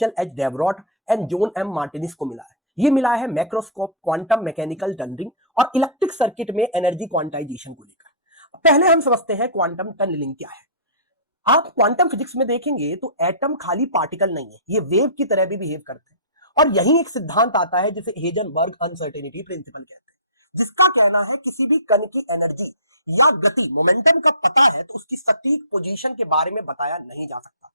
Michael H Devoret and John M Martinis को मिला है। ये मिला है मैक्रोस्कोप, क्वांटम मैकेनिकल टनलिंग और इलेक्ट्रिक सर्किट में एनर्जी क्वांटाइजेशन को लेकर। पहले हम समझते हैं क्वांटम टनलिंग क्या है। आप क्वांटम फिजिक्स में देखेंगे तो एटम खाली पार्टिकल नहीं है, ये वेव की तरह भी बिहेव करते हैं। और यही एक सिद्धांत आता है जिसे हेजनबर्ग अनसर्टेनिटी प्रिंसिपल कहते हैं, जिसका कहना है किसी भी कण की एनर्जी या गति, मोमेंटम का पता है तो उसकी सटीक पोजीशन के बारे में बताया नहीं जा सकता।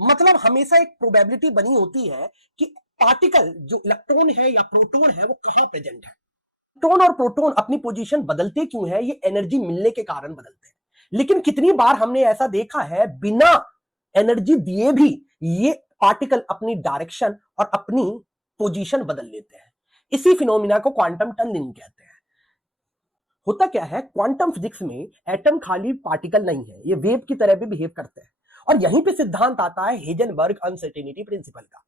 मतलब हमेशा एक प्रोबेबिलिटी बनी होती है कि पार्टिकल जो इलेक्ट्रॉन है या प्रोटॉन है वो कहां प्रेजेंट है। इलेक्ट्रॉन और प्रोटॉन अपनी पोजीशन बदलते क्यों है? ये एनर्जी मिलने के कारण बदलते हैं। लेकिन कितनी बार हमने ऐसा देखा है बिना एनर्जी दिए भी ये पार्टिकल अपनी डायरेक्शन और अपनी पोजीशन बदल लेते हैं। इसी फिनोमिना को क्वांटम टनलिंग कहते हैं। होता क्या है, क्वांटम फिजिक्स में एटम खाली पार्टिकल नहीं है, ये वेव की तरह भी बिहेव करते हैं। और यहीं पे सिद्धांत आता है हेजनबर्ग अनसर्टेनिटी प्रिंसिपल का।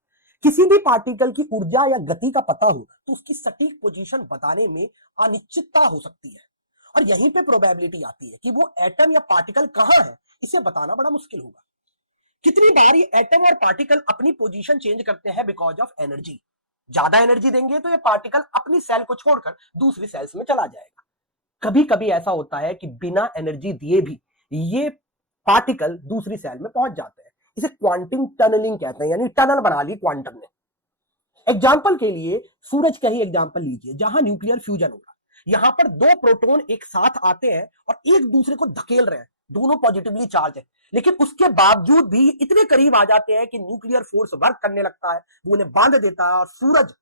किसी भी पार्टिकल की ऊर्जा या गति का पता हो तो उसकी सटीक पोजीशन बताने में अनिश्चितता हो सकती है। और यहीं पे प्रोबेबिलिटी आती है कि वो एटम या पार्टिकल कहां है, इसे बताना बड़ा मुश्किल होगा। कितनी बार ये एटम और पार्टिकल अपनी पोजीशन चेंज करते हैं बिकॉज ऑफ एनर्जी। ज्यादा एनर्जी देंगे तो ये पार्टिकल अपनी सेल को छोड़कर दूसरी सेल्स में चला जाएगा। कभी कभी ऐसा होता है कि बिना एनर्जी दिए भी ये पार्टिकल दूसरी सेल में पहुंच जाते हैं। इसे क्वांटम टनलिंग कहते हैं, यानी टनल बना ली क्वांटम ने। एग्जाम्पल के लिए सूरज का ही एग्जाम्पल लीजिए, जहां न्यूक्लियर फ्यूजन होगा। यहां पर दो प्रोटॉन एक साथ आते हैं और एक दूसरे को धकेल रहे हैं, दोनों पॉजिटिवली चार्ज है, लेकिन उसके बावजूद भी इतने करीब आ जाते हैं कि न्यूक्लियर फोर्स वर्क करने लगता है, वो उन्हें बांध देता है और सूरज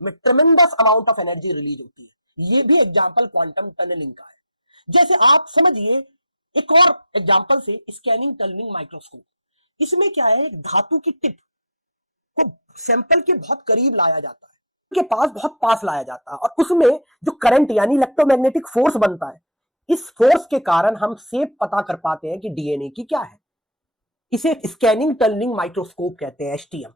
में ट्रेमेंडस अमाउंट ऑफ एनर्जी रिलीज होती है। ये भी एग्जाम्पल क्वांटम टनलिंग का है। जैसे आप समझिए एक और एग्जाम्पल से, स्कैनिंग टनलिंग माइक्रोस्कोप। इसमें क्या है, एक धातु की टिप को सैंपल के बहुत करीब लाया जाता है, के पास बहुत पास लाया जाता है, और उसमें जो करंट यानी इलेक्ट्रोमैग्नेटिक फोर्स बनता है, इस फोर्स के कारण हम सेफ पता कर पाते हैं कि डीएनए की क्या है। इसे स्कैनिंग टनलिंग माइक्रोस्कोप कहते हैं, एसटीएम।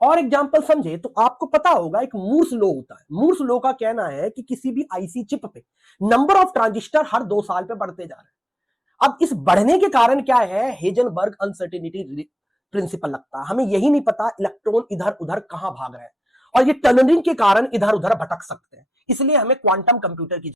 और एग्जांपल समझे तो आपको पता होगा एक मूर्स लॉ होता है। मूर्स लॉ का कहना है कि किसी भी आईसी चिप पे नंबर ऑफ ट्रांजिस्टर हर 2 साल पे बढ़ते जा रहे हैं। अब इस बढ़ने के कारण क्या है, हेजनबर्ग अनसर्टेनिटी प्रिंसिपल लगता है। हमें यही नहीं पता इलेक्ट्रॉन इधर उधर कहां भाग रहे हैं, और ये टनलिंग के कारण इधर उधर भटक सकते हैं। इसलिए हमें क्वांटम कंप्यूटर की